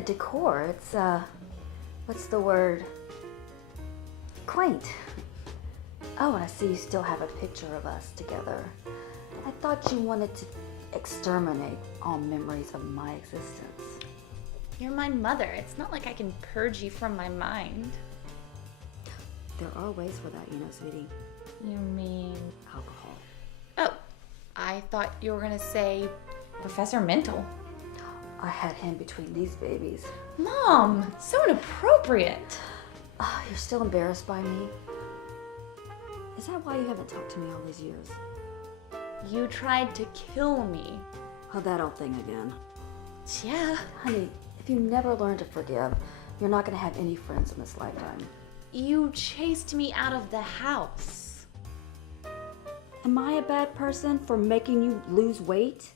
the decor. It's, what's the word? Quaint. Oh, and I see you still have a picture of us together. I thought you wanted to exterminate all memories of my existence. You're my mother. It's not like I can purge you from my mind. There are ways for that, sweetie. You mean Alcohol. Oh, I thought you were gonna say Professor Mental. I had him between these babies. Mom, so inappropriate. Oh, you're still embarrassed by me? Is that why you haven't talked to me all these years? You tried to kill me. Oh, that old thing again. Yeah. Honey, if you never learn to forgive, you're not going to have any friends in this lifetime. You chased me out of the house. Am I a bad person for making you lose weight?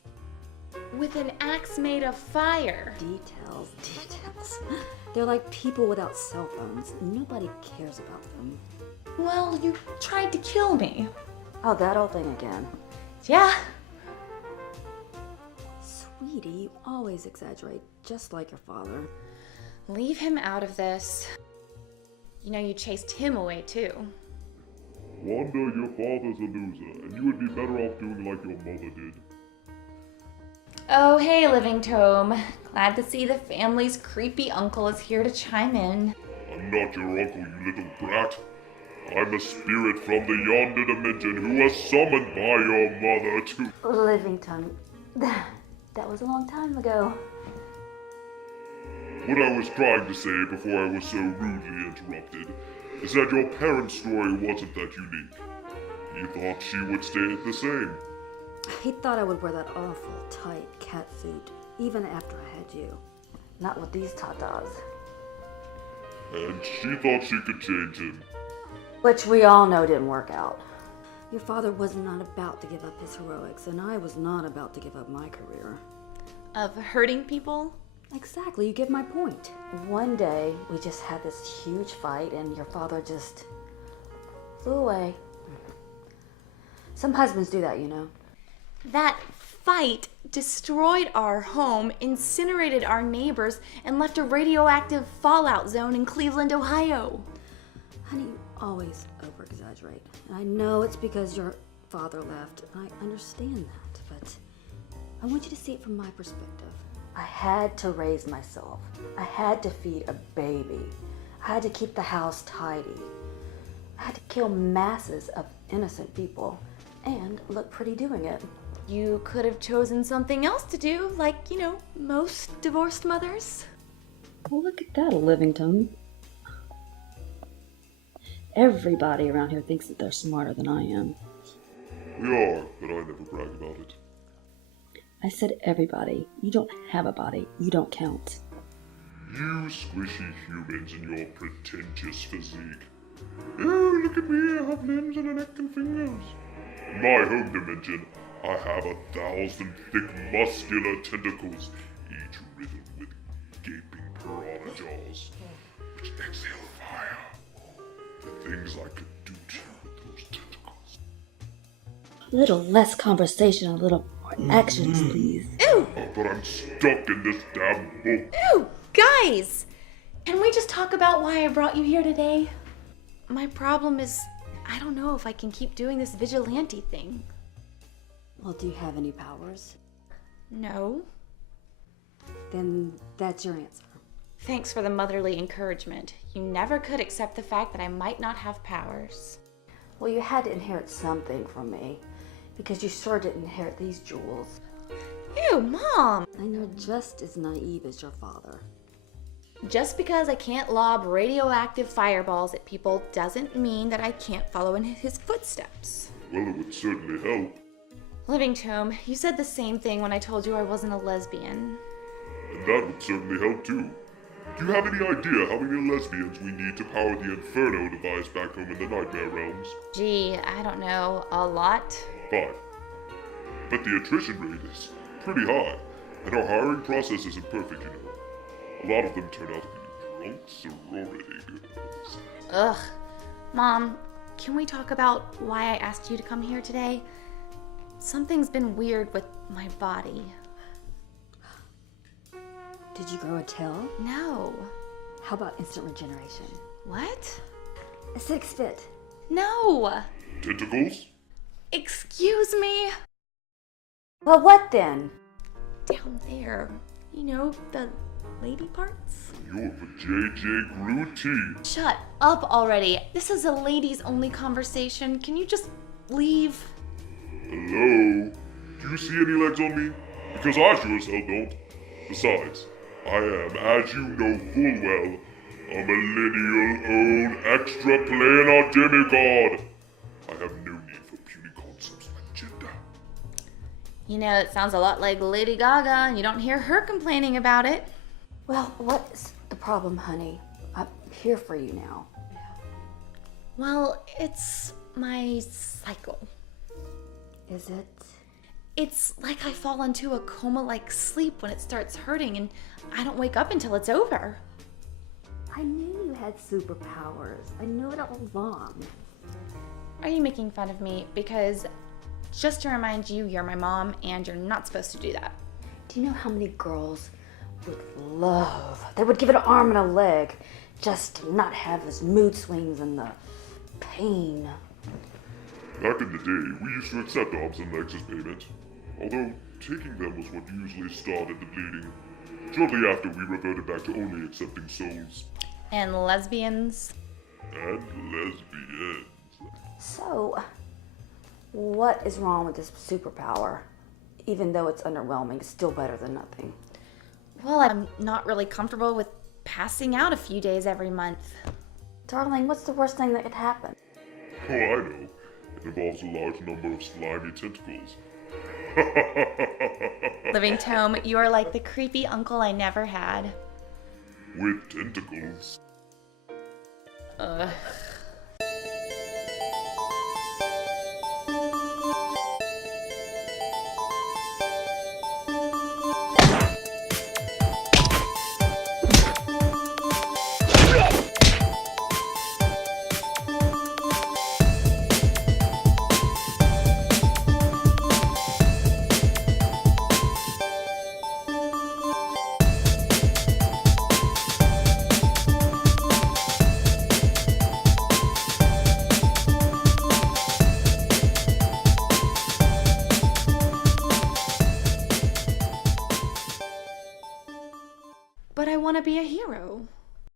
With an axe made of fire. Details. They're like people without cell phones. Nobody cares about them. Well, you tried to kill me. Oh, that old thing again. Yeah. Sweetie, you always exaggerate, just like your father. Leave him out of this. You chased him away too. Wanda, your father's a loser, and you would be better off doing like your mother did. Oh, hey, Living Tome. Glad to see the family's creepy uncle is here to chime in. I'm not your uncle, you little brat. I'm a spirit from the yonder dimension who was summoned by your mother to... Livington. That was a long time ago. What I was trying to say before I was so rudely interrupted is that your parents' story wasn't that unique. You thought she would stay the same. He thought I would wear that awful, tight cat suit, even after I had you. Not with these tatas. And she thought she could change him. Which we all know didn't work out. Your father was not about to give up his heroics, and I was not about to give up my career. Of hurting people? Exactly, you get my point. One day, we just had this huge fight, and your father just flew away. Some husbands do that, That fight destroyed our home, incinerated our neighbors, and left a radioactive fallout zone in Cleveland, Ohio. Honey, you always over-exaggerate. And I know it's because your father left, and I understand that, but I want you to see it from my perspective. I had to raise myself. I had to feed a baby. I had to keep the house tidy. I had to kill masses of innocent people and look pretty doing it. You could have chosen something else to do, like, most divorced mothers. Well, look at that, Livington. Everybody around here thinks that they're smarter than I am. We are, but I never brag about it. I said everybody. You don't have a body. You don't count. You squishy humans and your pretentious physique. Oh, look at me, I have limbs and a neck and fingers. In my home dimension, I have 1,000 thick muscular tentacles, each riddled with gaping piranha jaws, which exhale fire. The things I could do to you with those tentacles. A little less conversation, a little more actions, please. Ew! But I'm stuck in this damn book. Ew! Guys! Can we just talk about why I brought you here today? My problem is, I don't know if I can keep doing this vigilante thing. Well, do you have any powers? No. Then that's your answer. Thanks for the motherly encouragement. You never could accept the fact that I might not have powers. Well, you had to inherit something from me, because you sure didn't inherit these jewels. Ew, Mom! And you're just as naive as your father. Just because I can't lob radioactive fireballs at people doesn't mean that I can't follow in his footsteps. Well, it would certainly help. Living Tome, you said the same thing when I told you I wasn't a lesbian. And that would certainly help too. Do you have any idea how many lesbians we need to power the Inferno device back home in the Nightmare Realms? Gee, I don't know. A lot? 5. But the attrition rate is pretty high, and our hiring process isn't perfect, A lot of them turn out to be drunk sorority girls. Ugh. Mom, can we talk about why I asked you to come here today? Something's been weird with my body. Did you grow a tail? No. How about instant regeneration? What? A 6-fit. No. Tentacles? Excuse me? Well, what then? Down there. You know, the lady parts? You're for JJ Groot. Shut up already. This is a ladies only conversation. Can you just leave? Hello? Do you see any legs on me? Because I sure as hell don't. Besides, I am, as you know full well, a millennial-owned extra-planar demigod. I have no need for puny concepts like gender. You know, it sounds a lot like Lady Gaga, and you don't hear her complaining about it. Well, what's the problem, honey? I'm here for you now. Well, it's my cycle. Is it? It's like I fall into a coma-like sleep when it starts hurting, and I don't wake up until it's over. I knew you had superpowers. I knew it all along. Are you making fun of me? Because just to remind you, you're my mom, and you're not supposed to do that. Do you know how many girls would love, they would give it an arm and a leg just to not have those mood swings and the pain? Back in the day, we used to accept arms and legs as payment. Although, taking them was what usually started the bleeding. Shortly after, we reverted back to only accepting souls. And lesbians? And lesbians. So, what is wrong with this superpower? Even though it's underwhelming, it's still better than nothing. Well, I'm not really comfortable with passing out a few days every month. Darling, what's the worst thing that could happen? Oh, I know. It involves a large number of slimy tentacles. Living Tome, you are like the creepy uncle I never had. With tentacles. Ugh. But I want to be a hero.